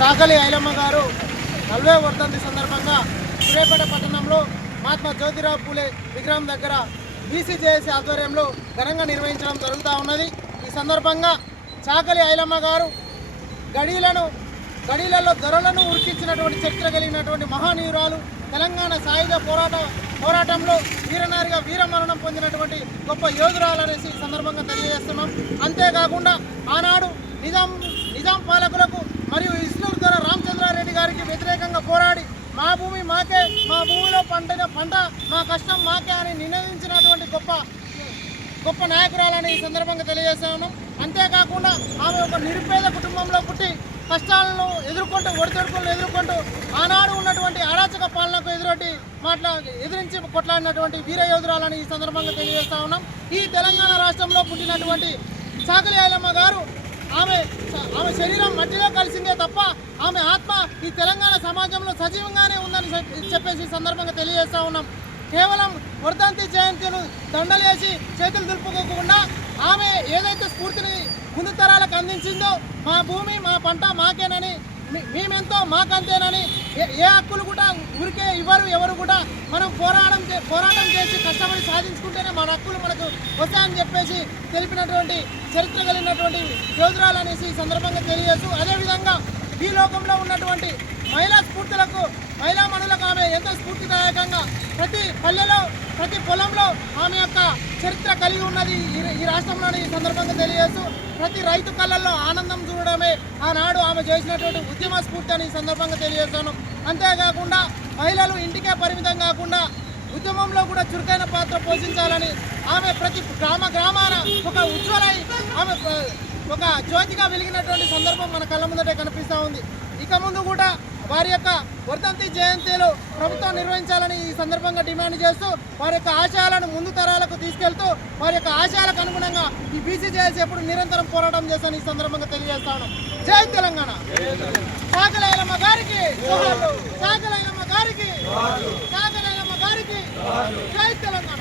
చాకలి ఐలమ్మ గారు 40వ వర్ధంతి సందర్భంగా సూర్యాపేట పట్టణంలో మహాత్మా జ్యోతిరావు పూలే విగ్రహం దగ్గర బీసీజేఏసీ ఆధ్వర్యంలో ఘనంగా నిర్వహించడం జరుగుతూ ఉన్నది. ఈ సందర్భంగా చాకలి ఐలమ్మ గారు గడీలలో ధరలను ఉరికించినటువంటి చరిత్ర కలిగినటువంటి మహానీయురాలు, తెలంగాణ సాయుధ పోరాటంలో వీరనారిగా వీరమరణం పొందినటువంటి గొప్ప యోధురాలు అనేసి ఈ సందర్భంగా తెలియజేస్తున్నాం. అంతేకాకుండా ఆనాడు నిజాం పాలకులకు మరియు ఇస్లూరు ద్వారా రామచంద్రారెడ్డి గారికి వ్యతిరేకంగా పోరాడి మా భూమి మాకే, మా భూమిలో పంట మా కష్టం మాకే అని నినదించినటువంటి గొప్ప నాయకురాలని ఈ సందర్భంగా తెలియజేస్తున్నాం. అంతేకాకుండా ఆమె ఒక నిరుపేద కుటుంబంలో పుట్టి కష్టాలను ఎదుర్కొంటూ ఒడిదొడుకులను ఎదుర్కొంటూ ఆనాడు ఉన్నటువంటి అరాచక పాలనకు ఎదిరించి కొట్లాడినటువంటి వీర యోధురాలని ఈ సందర్భంగా తెలియజేస్తా ఉన్నాం. ఈ తెలంగాణ రాష్ట్రంలో పుట్టినటువంటి చాకలి ఐలమ్మ గారు ఆమె శరీరం మట్టిలో కలిసిందే తప్ప ఆమె ఆత్మ ఈ తెలంగాణ సమాజంలో సజీవంగానే ఉందని చెప్పేసి ఈ సందర్భంగా తెలియజేస్తా ఉన్నాం. కేవలం వర్ధంతి జయంతిను దండలేసి చేతులు దులుపుకోకుండా ఆమె ఏదైతే స్ఫూర్తిని ముందు తరాలకు అందించిందో, మా భూమి మా పంట మాకేనని, మేమెంతో మాకంతేనని, ఏ హక్కులు కూడా ఊరికే ఎవరు కూడా మనం పోరాటం చేసి కష్టపడి సాధించుకుంటేనే మన హక్కులు మనకు వస్తాయని చెప్పేసి తెలిపినటువంటి చరిత్ర కలిగినటువంటి యోధురాలు అనేసి ఈ సందర్భంగా తెలియజేస్తూ, అదేవిధంగా ఈ లోకంలో ఉన్నటువంటి మహిళా మనులకు ఆమె ఎంతో స్ఫూర్తిదాయకంగా ప్రతి పల్లెలో ప్రతి పొలంలో ఆమె యొక్క చరిత్ర కలిగి ఉన్నది ఈ రాష్ట్రంలోని ఈ సందర్భంగా తెలియజేస్తూ, ప్రతి రైతు కళ్ళల్లో ఆనందం చూడడమే ఆనాడు ఆమె చేసినటువంటి ఉద్యమ స్ఫూర్తి అని ఈ సందర్భంగా తెలియజేస్తాను. అంతేకాకుండా మహిళలు ఇంటికే పరిమితం కాకుండా ఉద్యమంలో కూడా చురుకైన పాత్ర పోషించాలని ఆమె ప్రతి గ్రామాన ఒక ఆమె ఒక జ్యోతిగా వెలిగినటువంటి సందర్భం మన కళ్ళ ముందటే కనిపిస్తూ ఉంది. ఇక ముందు కూడా వారి యొక్క వర్ధంతి జయంతిలో ప్రభుత్వం నిర్వహించాలని ఈ సందర్భంగా డిమాండ్ చేస్తూ వారి యొక్క ఆశయాలను ముందు తరాలకు తీసుకెళ్తూ వారి యొక్క ఆశయాలకు అనుగుణంగా ఈ బీసీజేఏసీ ఎప్పుడు నిరంతరం పోరాటం చేస్తాను ఈ సందర్భంగా తెలియజేస్తాను. జై తెలంగాణ. చాకలి ఐలమ్మ గారికి, చాకలి ఐలమ్మ గారికి, చాకలి ఐలమ్మ గారికి, జై తెలంగాణ.